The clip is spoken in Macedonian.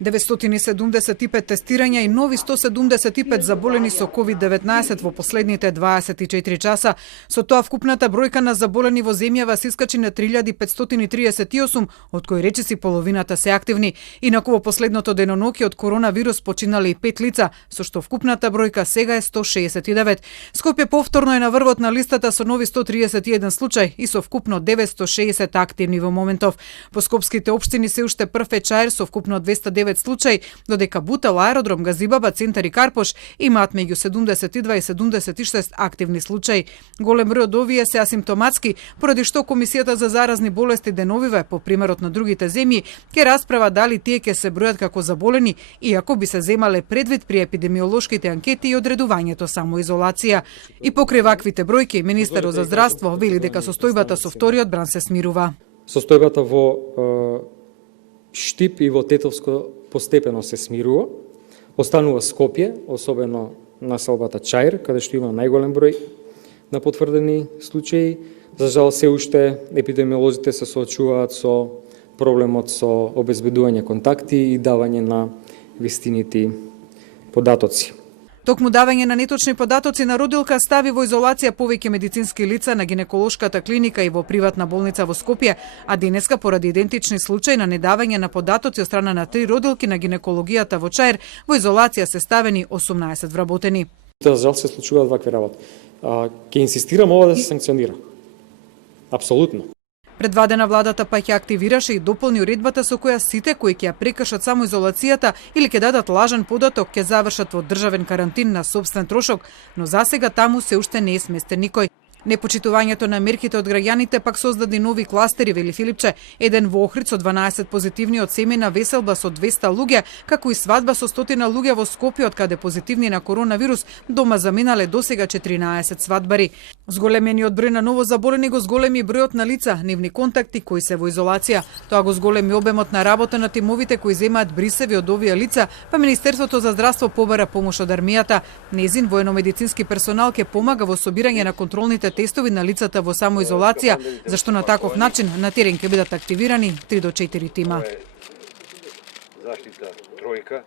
975 тестирања и нови 175 заболени со COVID-19 во последните 24 часа. Со тоа вкупната бројка на заболени во земјава се искачи на 3538, од кои речиси половината се активни. Инаку во последното деноноќе од коронавирус починале и 5 лица, со што вкупната бројка сега е 169. Скопје повторно е на врвот на листата со нови 131 случај и со вкупно 960 активни во моментов. По скопските општини се уште прв е Чаир со вкупно 209 случај, додека Бутел, Аеродром, Газибаба, Центар и Карпош имаат меѓу 72 и 76 активни случаи. Голем број од овие се асимптоматски, поради што Комисијата за заразни болести деновиве, по примерот на другите земји, ќе расправа дали тие ќе се бројат како заболени, иако би се земале предвид при епидемиолошките анкети и одредувањето самоизолација. И покрај ваквите бројки, министерот за здравство вели дека состојбата со вториот бран се смирува. Состојбата во Штип и во Тетовско постепено се смирува. Останува Скопје, особено населбата Чаир, каде што има најголем број на потврдени случаи. За жал, се уште епидемиолозите се соочуваат со проблемот со обезбедување контакти и давање на вистинити податоци. Токму давање на неточни податоци на родилка стави во изолација повеќе медицински лица на гинеколошката клиника и во приватна болница во Скопје, а денеска поради идентични случаи на недавање на податоци од страна на 3 родилки на гинекологијата во Чаир, во изолација се ставени 18 вработени. За жал се случуваат вакви работи. Ќе инсистирам ова да се санкционира. Апсолутно. Предвадена владата па ќе активираше и дополни уредбата со која сите кои ќе ја прекршат самоизолацијата или ќе дадат лажен податок ќе завршат во државен карантин на сопствен трошок, но засега таму се уште не е сместен никој. Непочитувањето на мерките од граѓаните пак создаде нови кластери, вели Филипче, еден во Охрид со 12 позитивни од семејна веселба со 200 луѓе, како и свадба со 100 луѓе во Скопје, од каде позитивни на коронавирус дома заминале досега 14 свадбари. Зголемениот број на ново заболени го зголеми бројот на лица, нивни контакти кои се во изолација. Тоа го зголеми обемот на работа на тимовите кои земаат брисеви од овие лица, па Министерството за здравство побара помош од армијата. Незин воено-медицински персонал ќе помага во собирање на контролните тестови на лицата во самоизолација, зашто на таков начин на терен ќе бидат активирани 3 до 4 тима. Заштита тројка.